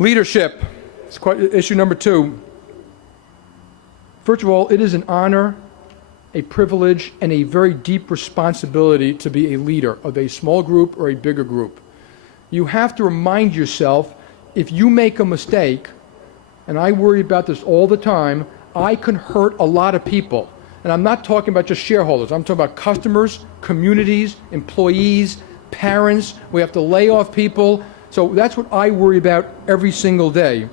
Leadership. It's issue number 2. First of all, it is an honor, a privilege, and a very deep responsibility to be a leader of a small group or a bigger group. You have to remind yourself, if you make a mistake, and I worry about this all the time, I can hurt a lot of people. And I'm not talking about just shareholders. I'm talking about customers, communities, employees, parents. We have to lay off people. So that's what I worry about every single day.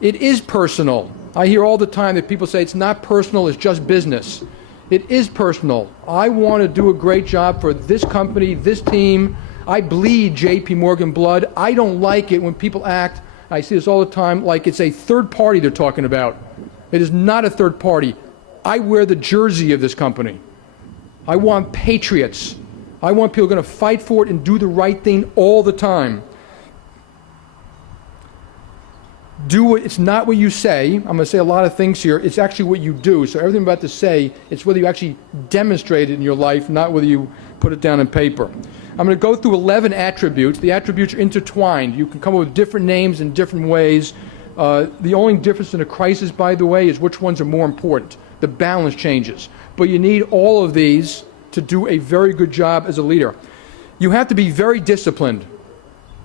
It is personal. I hear all the time that people say it's not personal, it's just business. It is personal. I want to do a great job for this company, this team. I bleed JPMorgan blood. I don't like it when people act, I see this all the time, like it's a third party they're talking about. It is not a third party. I wear the jersey of this company. I want patriots. I want people going to fight for it and do the right thing all the time. Do it. It's not what you say. I'm going to say a lot of things here. It's actually what you do. So everything I'm about to say, it's whether you actually demonstrate it in your life, not whether you put it down on paper. I'm going to go through 11 attributes. The attributes are intertwined. You can come up with different names in different ways. The only difference in a crisis, by the way, is which ones are more important. The balance changes. But you need all of these to do a very good job as a leader. You have to be very disciplined.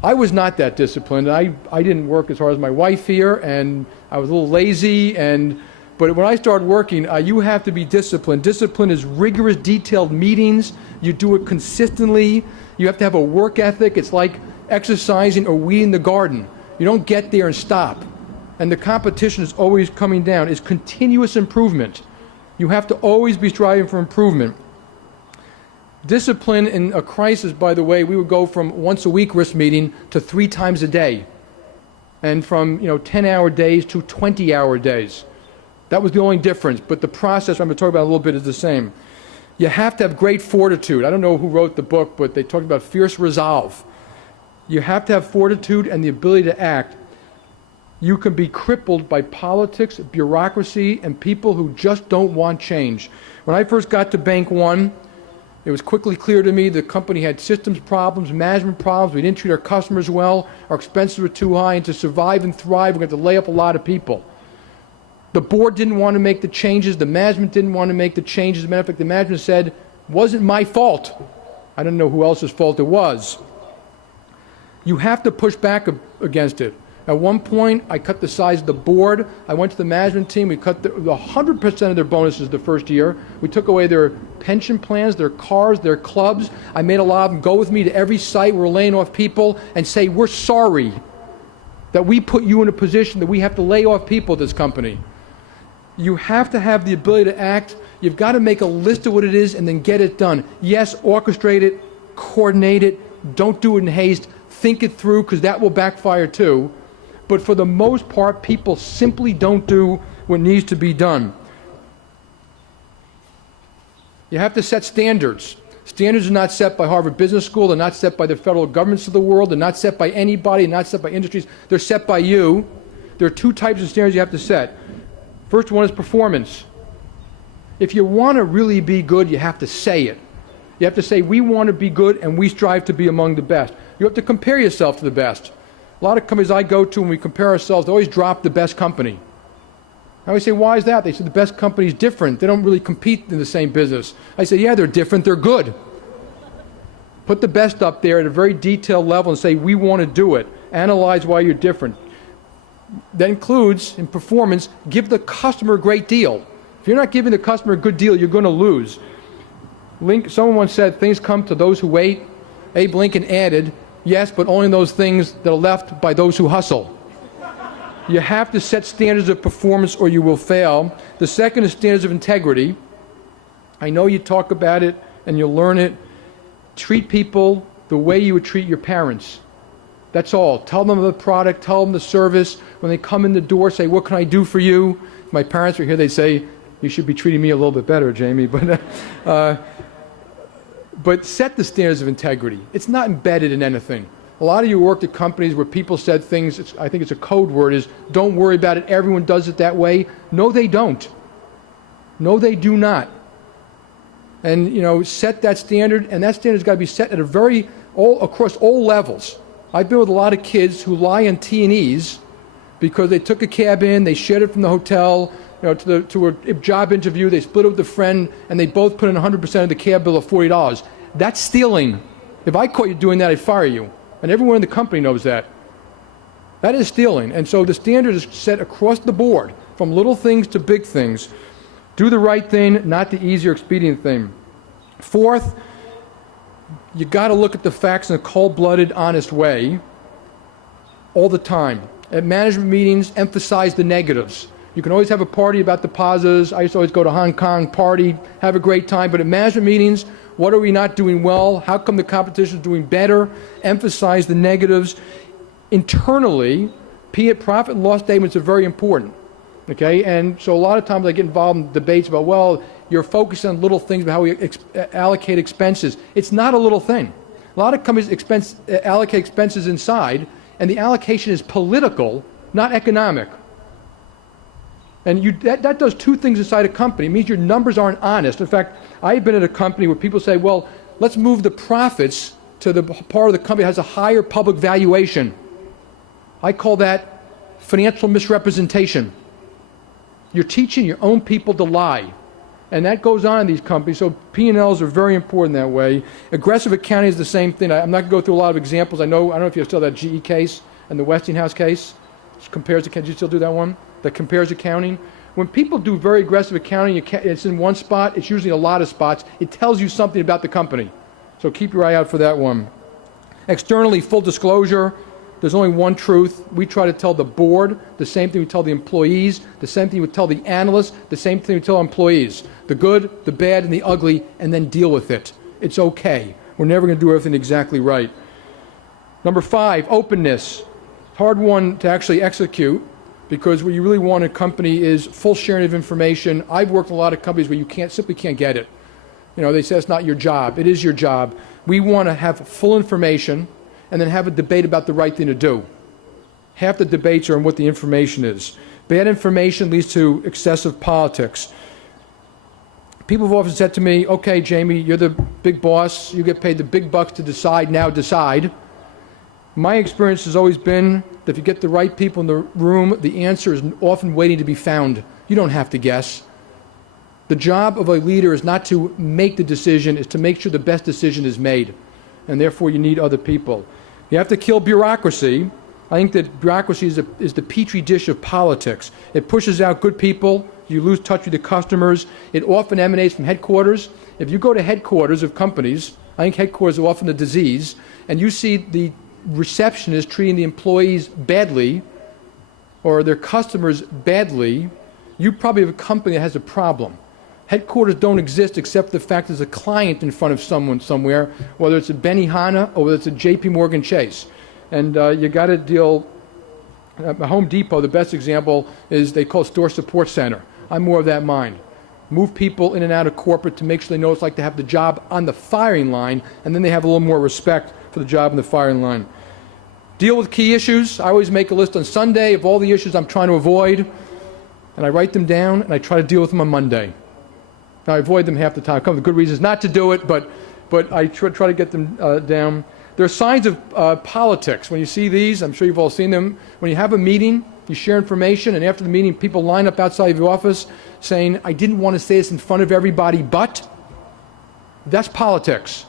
I was not that disciplined. I didn't work as hard as my wife here, and I was a little lazy. But when I started working, you have to be disciplined. Discipline is rigorous, detailed meetings. You do it consistently. You have to have a work ethic. It's like exercising or weeding the garden. You don't get there and stop. And the competition is always coming down. It's continuous improvement. You have to always be striving for improvement. Discipline in a crisis, by the way, we would go from once a week risk meeting to 3 times a day. And from 10-hour days to 20-hour days. That was the only difference. But the process I'm going to talk about a little bit is the same. You have to have great fortitude. I don't know who wrote the book, but they talked about fierce resolve. You have to have fortitude and the ability to act. You can be crippled by politics, bureaucracy, and people who just don't want change. When I first got to Bank One, it was quickly clear to me the company had systems problems, management problems. We didn't treat our customers well. Our expenses were too high. And to survive and thrive, we're going to have to lay up a lot of people. The board didn't want to make the changes. The management didn't want to make the changes. As a matter of fact, the management said, wasn't my fault. I don't know who else's fault it was. You have to push back against it. At one point, I cut the size of the board. I went to the management team. We cut the 100% of their bonuses the first year. We took away their pension plans, their cars, their clubs. I made a lot of them go with me to every site. We're laying off people and say, we're sorry that we put you in a position that we have to lay off people at this company. You have to have the ability to act. You've got to make a list of what it is and then get it done. Yes, orchestrate it, coordinate it. Don't do it in haste. Think it through, because that will backfire too. But for the most part, people simply don't do what needs to be done. You have to set standards. Standards are not set by Harvard Business School. They're not set by the federal governments of the world. They're not set by anybody. They're not set by industries. They're set by you. There are 2 types of standards you have to set. First one is performance. If you want to really be good, you have to say it. You have to say, we want to be good and we strive to be among the best. You have to compare yourself to the best. A lot of companies I go to, when we compare ourselves, they always drop the best company. I always say, why is that? They say the best company is different. They don't really compete in the same business. I say, yeah, they're different. They're good. Put the best up there at a very detailed level and say, we want to do it. Analyze why you're different. That includes, in performance, give the customer a great deal. If you're not giving the customer a good deal, you're going to lose. Someone once said, things come to those who wait. Abe Lincoln added, yes, but only those things that are left by those who hustle. You have to set standards of performance or you will fail. The second is standards of integrity. I know you talk about it and you'll learn it. Treat people the way you would treat your parents. That's all. Tell them the product, tell them the service. When they come in the door, say, what can I do for you? If my parents were here, they'd say, you should be treating me a little bit better, Jamie. But set the standards of integrity. It's not embedded in anything. A lot of you worked at companies where people said things, I think it's a code word, is don't worry about it, everyone does it that way. No, they don't. No, they do not. And set that standard, and that standard's got to be set at across all levels. I've been with a lot of kids who lie on T&Es because they took a cab in, they shared it from the hotel, to a job interview, they split it with a friend, and they both put in 100% of the cab bill of $40. That's stealing. If I caught you doing that, I'd fire you. And everyone in the company knows that. That is stealing. And so the standard is set across the board, from little things to big things. Do the right thing, not the easy or expedient thing. Fourth, you got to look at the facts in a cold-blooded, honest way all the time. At management meetings, emphasize the negatives. You can always have a party about the positives. I used to always go to Hong Kong, party, have a great time. But at management meetings, what are we not doing well? How come the competition is doing better? Emphasize the negatives. Internally, profit and loss statements are very important. Okay, and so a lot of times I get involved in debates about, well, you're focused on little things about how we allocate expenses. It's not a little thing. A lot of companies allocate expenses inside, and the allocation is political, not economic. And that does two things inside a company. It means your numbers aren't honest. In fact, I've been at a company where people say, well, let's move the profits to the part of the company that has a higher public valuation. I call that financial misrepresentation. You're teaching your own people to lie. And that goes on in these companies. So P&Ls are very important that way. Aggressive accounting is the same thing. I'm not going to go through a lot of examples. I don't know if you still have that GE case and the Westinghouse case. Did you still do that one? That compares accounting. When people do very aggressive accounting, it's in one spot. It's usually a lot of spots. It tells you something about the company. So keep your eye out for that one. Externally, full disclosure. There's only one truth. We try to tell the board the same thing we tell the employees, the same thing we tell the analysts, the same thing we tell employees. The good, the bad, and the ugly, and then deal with it. It's okay. We're never going to do everything exactly right. Number 5, openness. Hard one to actually execute, because what you really want in a company is full sharing of information. I've worked in a lot of companies where you simply can't get it. They say it's not your job. It is your job. We want to have full information and then have a debate about the right thing to do. Half the debates are on what the information is. Bad information leads to excessive politics. People have often said to me, okay, Jamie, you're the big boss. You get paid the big bucks to decide. Now decide. My experience has always been that if you get the right people in the room, the answer is often waiting to be found. You don't have to guess. The job of a leader is not to make the decision, it's to make sure the best decision is made. And therefore you need other people. You have to kill bureaucracy. I think that bureaucracy is the petri dish of politics. It pushes out good people. You lose touch with the customers. It often emanates from headquarters. If you go to headquarters of companies, I think headquarters are often the disease, and you see the receptionist treating the employees badly or their customers badly, you probably have a company that has a problem. Headquarters don't exist except for the fact there's a client in front of someone somewhere, whether it's a Benihana or whether it's a JPMorgan Chase. And you got to deal. Home Depot, the best example is they call it store support center. I'm more of that mind. Move people in and out of corporate to make sure they know what it's like to have the job on the firing line, and then they have a little more respect for the job on the firing line. Deal with key issues. I always make a list on Sunday of all the issues I'm trying to avoid, and I write them down, and I try to deal with them on Monday. Now, I avoid them half the time. Come with good reasons not to do it, but I try to get them down. There are signs of politics. When you see these, I'm sure you've all seen them. When you have a meeting, you share information, and after the meeting, people line up outside of your office saying, I didn't want to say this in front of everybody, but that's politics.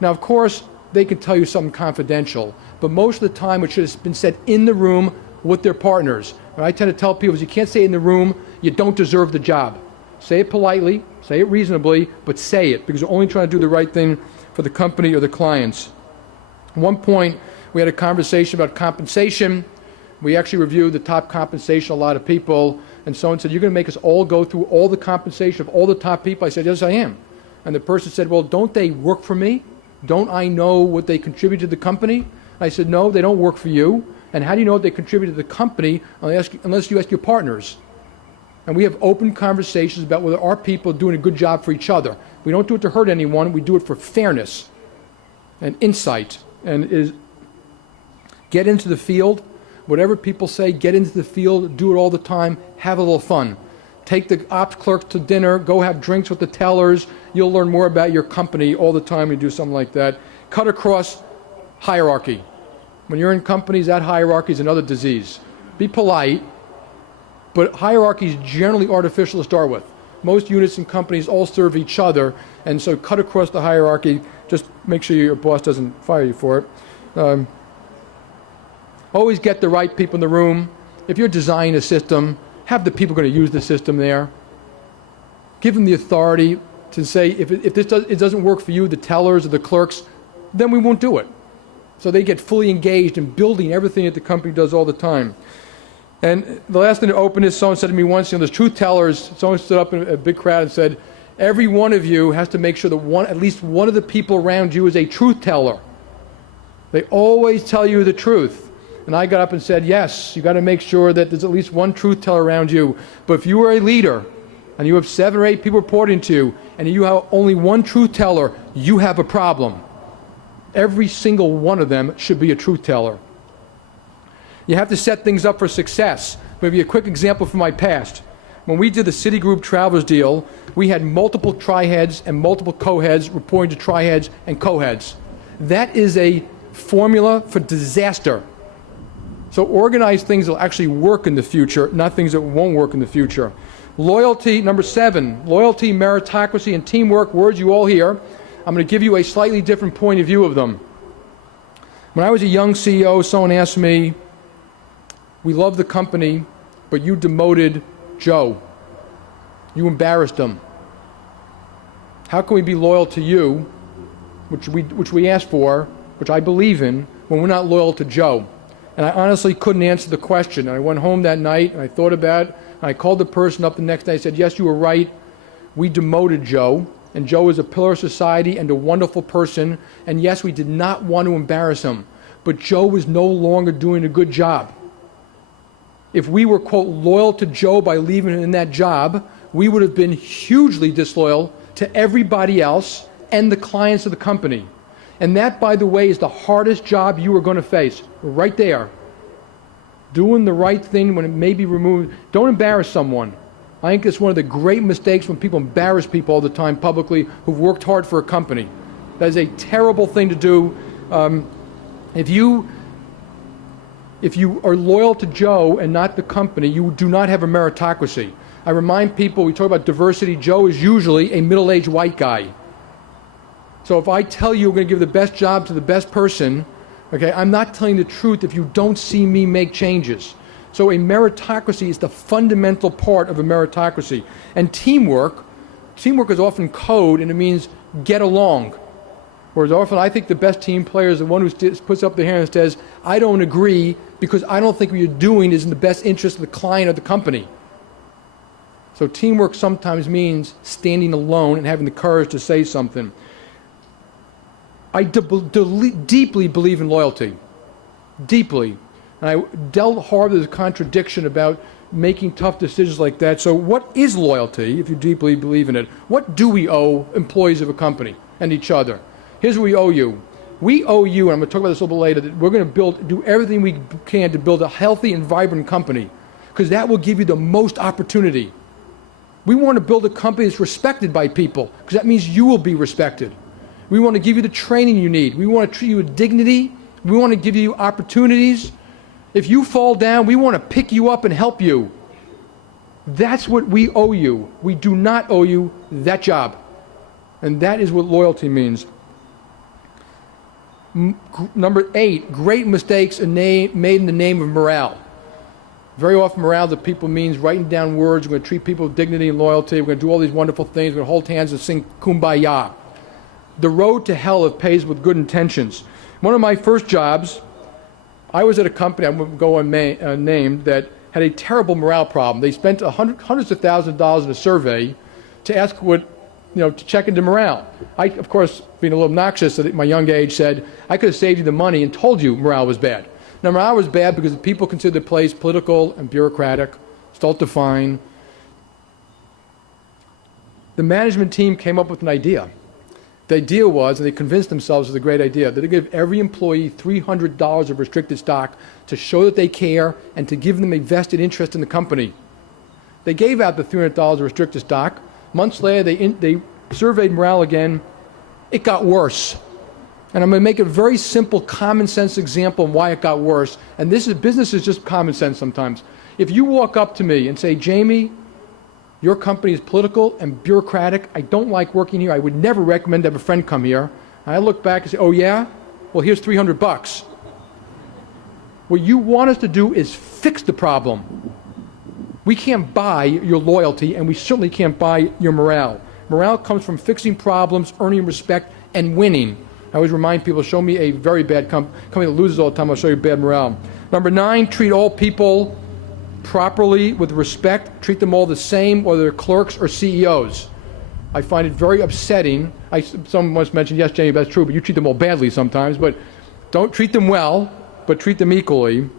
Now, of course, they can tell you something confidential, but most of the time it should have been said in the room with their partners. And I tend to tell people, if you can't say it in the room, you don't deserve the job. Say it politely, say it reasonably, but say it, because you're only trying to do the right thing for the company or the clients. At one point, we had a conversation about compensation. We actually reviewed the top compensation of a lot of people, and someone said, you're going to make us all go through all the compensation of all the top people? I said, yes, I am. And the person said, well, don't they work for me? Don't I know what they contribute to the company? I said, no, they don't work for you. And how do you know what they contribute to the company unless you ask your partners? And we have open conversations about whether our people are doing a good job for each other. We don't do it to hurt anyone. We do it for fairness and insight. And get into the field. Whatever people say, get into the field, do it all the time, have a little fun. Take the ops clerks to dinner, go have drinks with the tellers. You'll learn more about your company all the time when you do something like that. Cut across hierarchy. When you're in companies, that hierarchy is another disease. be polite, but hierarchy is generally artificial to start with. Most units and companies all serve each other, and so cut across the hierarchy. Just make sure your boss doesn't fire you for it. Always get the right people in the room. If you're designing a system, have the people going to use the system there. Give them the authority to say, if it doesn't work for you, the tellers or the clerks, then we won't do it. So they get fully engaged in building everything that the company does all the time. And the last thing to open is, someone said to me once, there's truth tellers. Someone stood up in a big crowd and said, every one of you has to make sure that at least one of the people around you is a truth teller. They always tell you the truth. And I got up and said, yes, you got to make sure that there's at least one truth teller around you. But if you are a leader and you have 7 or 8 people reporting to you and you have only one truth teller, you have a problem. Every single one of them should be a truth teller. You have to set things up for success. Maybe a quick example from my past. When we did the Citigroup Travelers deal, we had multiple tri-heads and multiple co-heads reporting to tri-heads and co-heads. That is a formula for disaster. So organize things that will actually work in the future, not things that won't work in the future. Loyalty, number 7, loyalty, meritocracy, and teamwork, words you all hear. I'm going to give you a slightly different point of view of them. When I was a young CEO, someone asked me, we love the company, but you demoted Joe. You embarrassed him. How can we be loyal to you, which we asked for, which I believe in, when we're not loyal to Joe? And I honestly couldn't answer the question. And I went home that night and I thought about it. And I called the person up the next day. I said, yes, you were right. We demoted Joe. And Joe is a pillar of society and a wonderful person. And yes, we did not want to embarrass him. But Joe was no longer doing a good job. If we were, quote, loyal to Joe by leaving him in that job, we would have been hugely disloyal to everybody else and the clients of the company. And that, by the way, is the hardest job you are going to face, right there. Doing the right thing when it may be removed. Don't embarrass someone. I think it's one of the great mistakes when people embarrass people all the time publicly who've worked hard for a company. That is a terrible thing to do. If you are loyal to Joe and not the company, you do not have a meritocracy. I remind people, we talk about diversity, Joe is usually a middle-aged white guy. So if I tell you we're going to give the best job to the best person, okay, I'm not telling the truth if you don't see me make changes. So a meritocracy is the fundamental part of a meritocracy. And teamwork is often code, and it means get along. Whereas often I think the best team player is the one who puts up their hand and says, I don't agree because I don't think what you're doing is in the best interest of the client or the company. So teamwork sometimes means standing alone and having the courage to say something. I deeply believe in loyalty. Deeply. And I dealt hard with the contradiction about making tough decisions like that. So what is loyalty, if you deeply believe in it? What do we owe employees of a company and each other? Here's what we owe you. We owe you, and I'm going to talk about this a little bit later, that we're going to do everything we can to build a healthy and vibrant company, because that will give you the most opportunity. We want to build a company that's respected by people, because that means you will be respected. We want to give you the training you need. We want to treat you with dignity. We want to give you opportunities. If you fall down, we want to pick you up and help you. That's what we owe you. We do not owe you that job. And that is what loyalty means. Number 8, great mistakes are made in the name of morale. Very often morale to people means writing down words. We're going to treat people with dignity and loyalty. We're going to do all these wonderful things. We're going to hold hands and sing Kumbaya. The road to hell is paved with good intentions. One of my first jobs, I was at a company, I won't go unnamed, that had a terrible morale problem. They spent hundreds of thousands of dollars in a survey to ask to check into morale. I, of course, being a little obnoxious at my young age, said, I could have saved you the money and told you morale was bad. Now, morale was bad because people considered the place political and bureaucratic, stultifying. The management team came up with an idea. The idea was, and they convinced themselves it was a great idea, that they give every employee $300 of restricted stock to show that they care and to give them a vested interest in the company. They gave out the $300 of restricted stock. Months later, they surveyed morale again. It got worse. And I'm going to make a very simple common sense example of why it got worse. And business is just common sense sometimes. If you walk up to me and say, Jamie, your company is political and bureaucratic. I don't like working here. I would never recommend to have a friend come here. And I look back and say, oh yeah? Well, here's $300. What you want us to do is fix the problem. We can't buy your loyalty, and we certainly can't buy your morale. Morale comes from fixing problems, earning respect, and winning. I always remind people, show me a very bad company that loses all the time, I'll show you bad morale. Number 9, treat all people properly with respect. Treat them all the same, whether they're clerks or CEOs. I find it very upsetting. Someone once mentioned, yes, Jamie, that's true, but you treat them all badly sometimes. But don't treat them well, but treat them equally.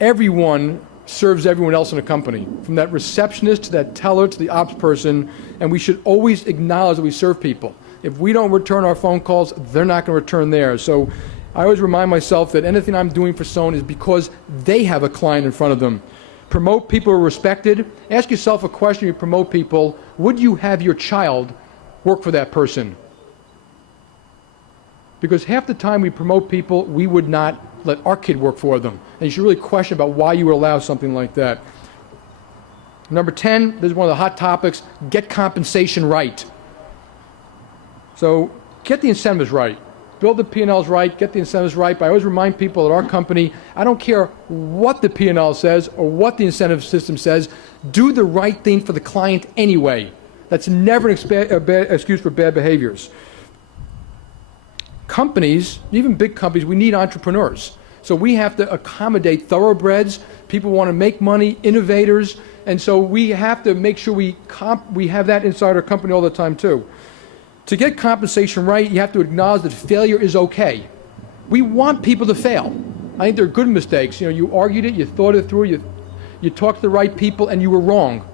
Everyone serves everyone else in a company, from that receptionist to that teller to the ops person, and we should always acknowledge that we serve people. If we don't return our phone calls, they're not going to return theirs. So I always remind myself that anything I'm doing for someone is because they have a client in front of them. Promote people who are respected. Ask yourself a question when you promote people. Would you have your child work for that person? Because half the time we promote people, we would not let our kid work for them. And you should really question about why you would allow something like that. Number 10, this is one of the hot topics, get compensation right. So get the incentives right. Build the P&Ls right, get the incentives right. But I always remind people at our company, I don't care what the P&L says or what the incentive system says, do the right thing for the client anyway. That's never an excuse for bad behaviors. Companies, even big companies, we need entrepreneurs. So we have to accommodate thoroughbreds. People want to make money, innovators, and so we have to make sure we have that inside our company all the time too. To get compensation right, you have to acknowledge that failure is okay. We want people to fail. I think they're good mistakes. You know, you argued it, you thought it through, you talked to the right people, and you were wrong.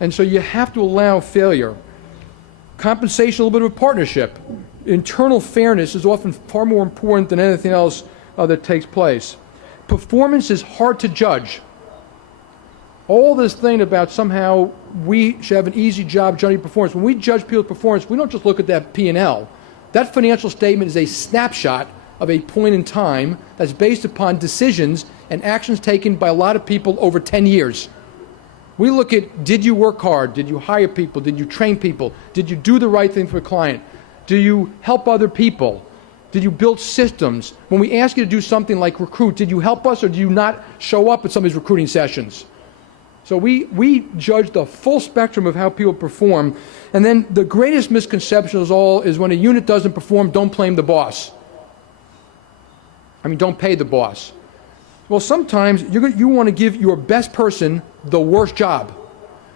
And so you have to allow failure. Compensation, a little bit of a partnership. Internal fairness is often far more important than anything else that takes place. Performance is hard to judge. All this thing about somehow we should have an easy job judging performance. When we judge people's performance, we don't just look at that P&L. That financial statement is a snapshot of a point in time that's based upon decisions and actions taken by a lot of people over 10 years. We look at, did you work hard? Did you hire people? Did you train people? Did you do the right thing for a client? Do you help other people? Did you build systems? When we ask you to do something like recruit, did you help us or did you not show up at some of these recruiting sessions? So we judge the full spectrum of how people perform. And then the greatest misconception of all is when a unit doesn't perform, don't blame the boss. I mean, don't pay the boss. Well, sometimes you want to give your best person the worst job.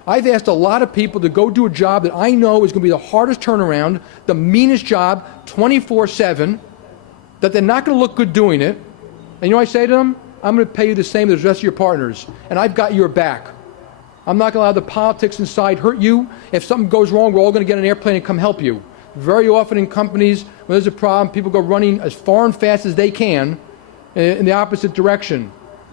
I've asked a lot of people to go do a job that I know is going to be the hardest turnaround, the meanest job, 24/7, that they're not going to look good doing it. And you know what I say to them? I'm going to pay you the same as the rest of your partners, and I've got your back. I'm not going to allow the politics inside hurt you. If something goes wrong, we're all going to get on an airplane and come help you. Very often in companies, when there's a problem, people go running as far and fast as they can in the opposite direction.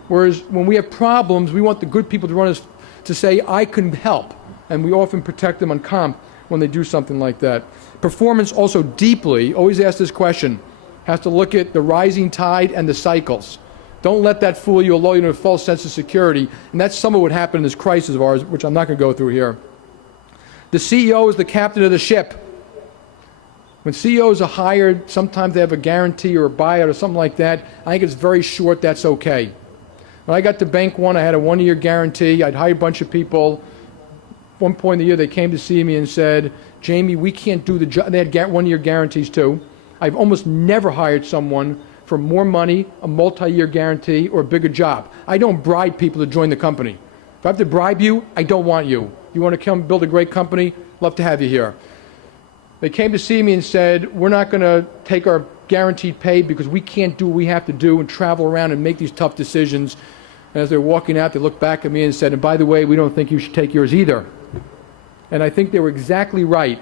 Whereas when we have problems, we want the good people to run us to say, I can help. And we often protect them on comp when they do something like that. Performance also deeply, always ask this question, has to look at the rising tide and the cycles. Don't let that fool you or lull you into a false sense of security. And that's some of what happened in this crisis of ours, which I'm not going to go through here. The CEO is the captain of the ship. When CEOs are hired, sometimes they have a guarantee or a buyout or something like that. I think it's very short, that's okay. When I got to Bank One, I had a 1-year guarantee. I'd hired a bunch of people. At one point in the year, they came to see me and said, Jamie, we can't do the job. They had 1-year guarantees too. I've almost never hired someone for more money, a multi-year guarantee, or a bigger job. I don't bribe people to join the company. If I have to bribe you, I don't want you. You want to come build a great company? Love to have you here. They came to see me and said, we're not going to take our guaranteed pay because we can't do what we have to do and travel around and make these tough decisions. And as they're walking out, they looked back at me and said, and by the way, we don't think you should take yours either. And I think they were exactly right.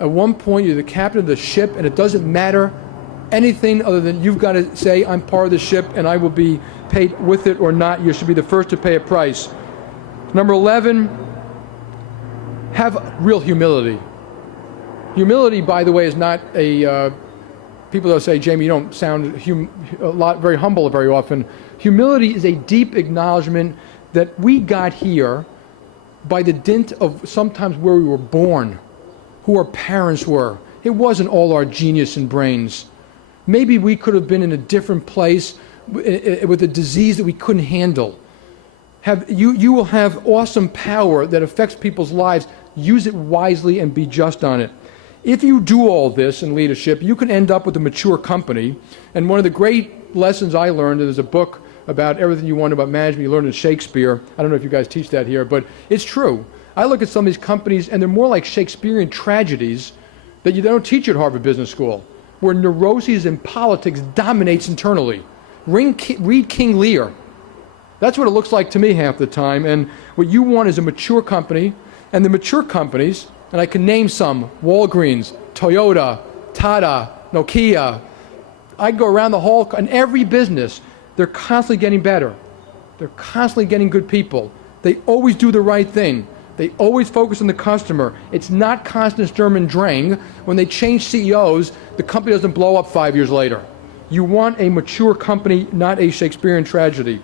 At one point, you're the captain of the ship, and it doesn't matter anything other than you've got to say, I'm part of the ship, and I will be paid with it or not. You should be the first to pay a price. Number 11, have real humility. Humility, by the way, is not a, people that say, Jamie, you don't sound very humble very often. Humility is a deep acknowledgement that we got here by the dint of sometimes where we were born, who our parents were. It wasn't all our genius and brains. Maybe we could have been in a different place with a disease that we couldn't handle. You will have awesome power that affects people's lives. Use it wisely and be just on it. If you do all this in leadership, you can end up with a mature company. And one of the great lessons I learned, and there's a book about everything you want about management you learned in Shakespeare. I don't know if you guys teach that here, but it's true. I look at some of these companies, and they're more like Shakespearean tragedies that you don't teach at Harvard Business School, where neuroses and politics dominates internally. Read King Lear. That's what it looks like to me half the time. And what you want is a mature company, and the mature companies, and I can name some, Walgreens, Toyota, Tata, Nokia. I go around the hall, in every business, they're constantly getting better. They're constantly getting good people. They always do the right thing. They always focus on the customer. It's not constant Sturm und Drang. When they change CEOs, the company doesn't blow up 5 years later. You want a mature company, not a Shakespearean tragedy.